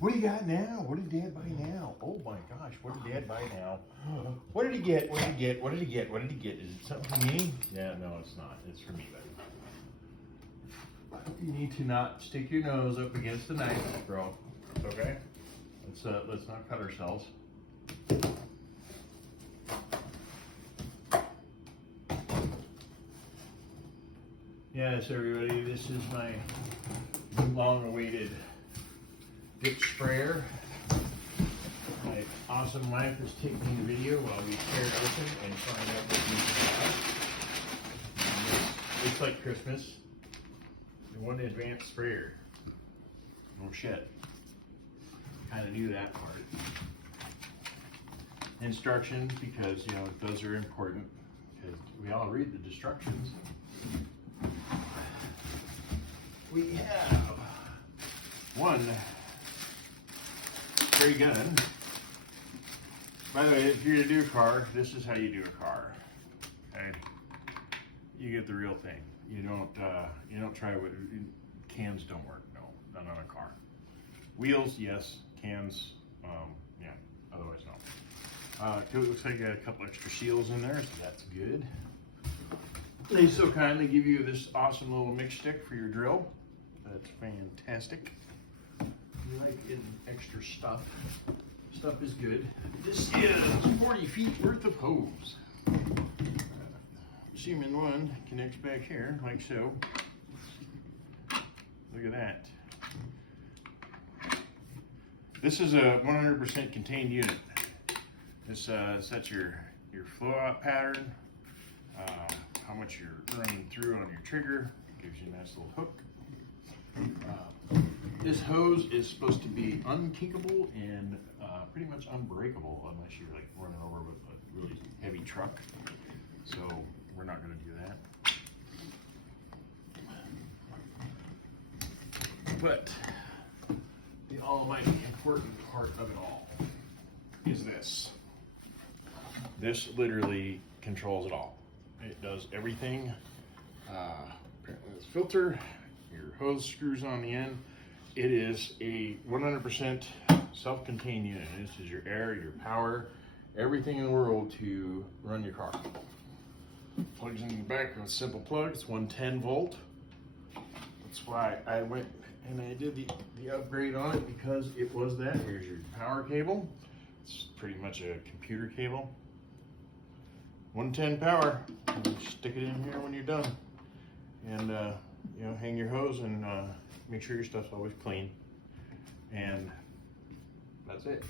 What do you got now? What did Dad buy now? Oh my gosh, what did Dad buy now? What did he get? What did he get? What did he get? What did he get? Is it something for me? Yeah, no, it's not. It's for me, buddy. You need to not stick your nose up against the knife, bro. Okay? Let's not cut ourselves. Yes, everybody, this is my long-awaited dip sprayer. My awesome wife is taking the video while we tear it open and find out what we have. It's like Christmas. One advanced sprayer. No shit. Kind of knew that part. Instructions, because you know those are important. Because we all read the instructions. We have one spray gun. By the way, if you're gonna do a car, this is how you do a car. Okay, you get the real thing. You don't try what cans don't work. No, not on a car. Wheels, yes. Cans, yeah. Otherwise, no. It looks like I got a couple extra seals in there, so that's good. They so kindly give you this awesome little mix stick for your drill. That's fantastic. You like getting extra stuff. Stuff is good. This is 40 feet worth of hose. Seaman one connects back here, like so. Look at that. This is a 100% contained unit. This sets your flow out pattern, how much you're running through on your trigger. Gives you a nice little hook. This hose is supposed to be unkinkable and pretty much unbreakable unless you're like running over with a really heavy truck. So we're not going to do that. But the almighty important part of it all is this. This literally controls it all. It does everything. This filter, your hose screws on the end. It is a 100% self-contained unit. This is your air, your power, everything in the world to run your car. Plugs in the back with a simple plug. It's 110 volt. That's why I went and I did the upgrade on it, because it was that. Here's your power cable. It's pretty much a computer cable. 110 power. Stick it in here when you're done, and you know, hang your hose and make sure your stuff's always clean. And that's it.